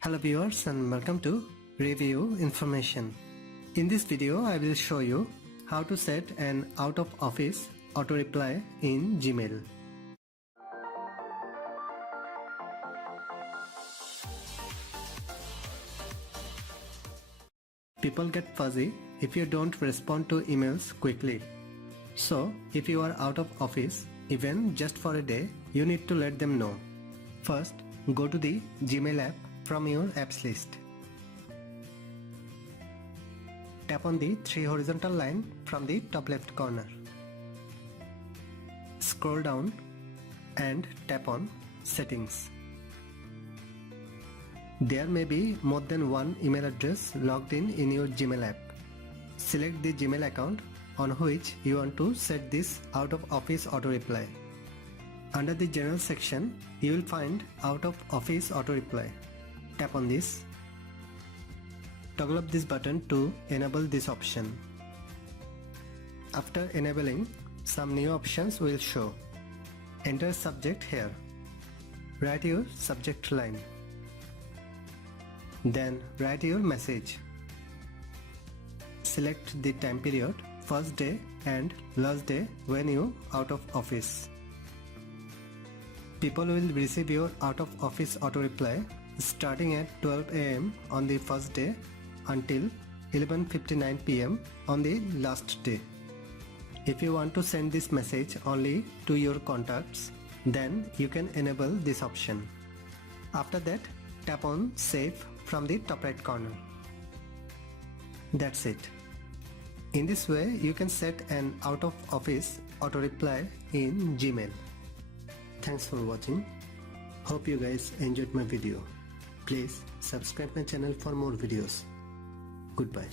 Hello viewers and welcome to Review Information. In this video I will show you how to set an out of office auto reply in Gmail. People get fuzzy if you don't respond to emails quickly. So if you are out of office even just for a day, you need to let them know. First, go to the Gmail app from your apps list. Tap on the three horizontal line from the top left corner. Scroll down and tap on Settings. There may be more than one email address logged in your Gmail app. Select the Gmail account on which you want to set this out of office auto reply. Under the General section, you will find out of office auto reply. Tap on this. Toggle up this button to enable this option. After enabling, some new options will show. Enter subject here. Write your subject line. Then write your message. Select the time period, first day and last day when you out of office. People will receive your out of office auto reply starting at 12 AM on the first day until 11:59 PM on the last day. If you want to send this message only to your contacts, then you can enable this option. After that, tap on Save from the top right corner. That's it. In this way, you can set an out of office auto reply in Gmail. Thanks for watching. Hope you guys enjoyed my video. Please subscribe my channel for more videos. Goodbye.